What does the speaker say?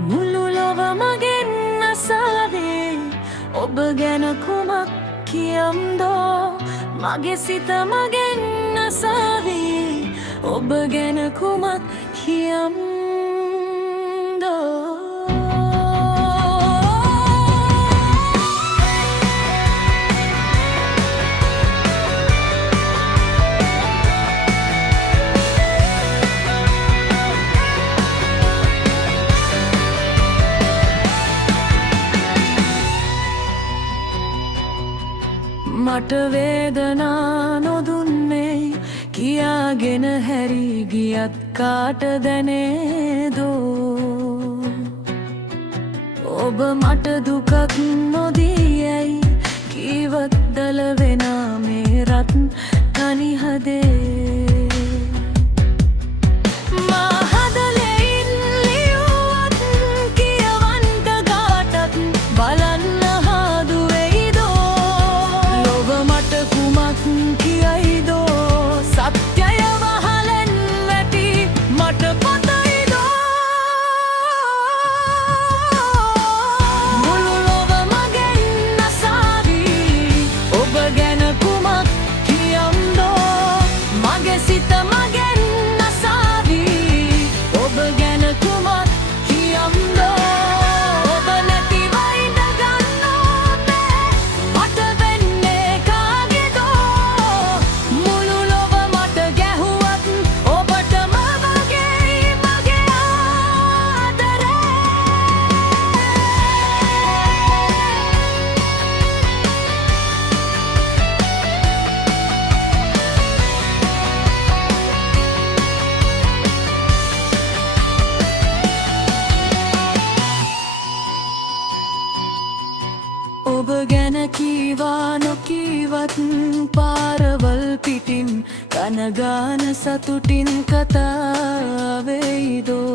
මුළු ලොව මගෙන් අසාවේ ඔබ ගැන කුමක් කියම්දෝ මගේ සිත මගෙන් අසාවේ ඔබ ගැන කුමක් කියම්දෝ මට වේදනා නොදුන්නේ කියාගෙන හැරී ගියත් කාට දැනේදෝ ඔබ මට දුකක් නොදීයයි කීවත් දලවෙනා මේ රත් තනි හදේ මා හදලෙයින් ලියුවත් කියවන්ට ගාටත් බලන්න කියයිදෝ සත්‍යය වහලෙන් වැටි මට පතයිදෝ මුළු ලොව මගෙන් අසාවී ඔබ ගැන කුමක් කියම්දෝ මගේ සිත මගෙන් අසාවී ඔබ ගැන කුමක් කියම්දෝ ඔබ නැතිව ඉඳ ගන්නෝ බෑ මට වෙන්නේ ඔබ ගැන කීවා නොකීවත් පාරවල් පිටින් කනගාන සතුටින් කතා වෙයිදෝ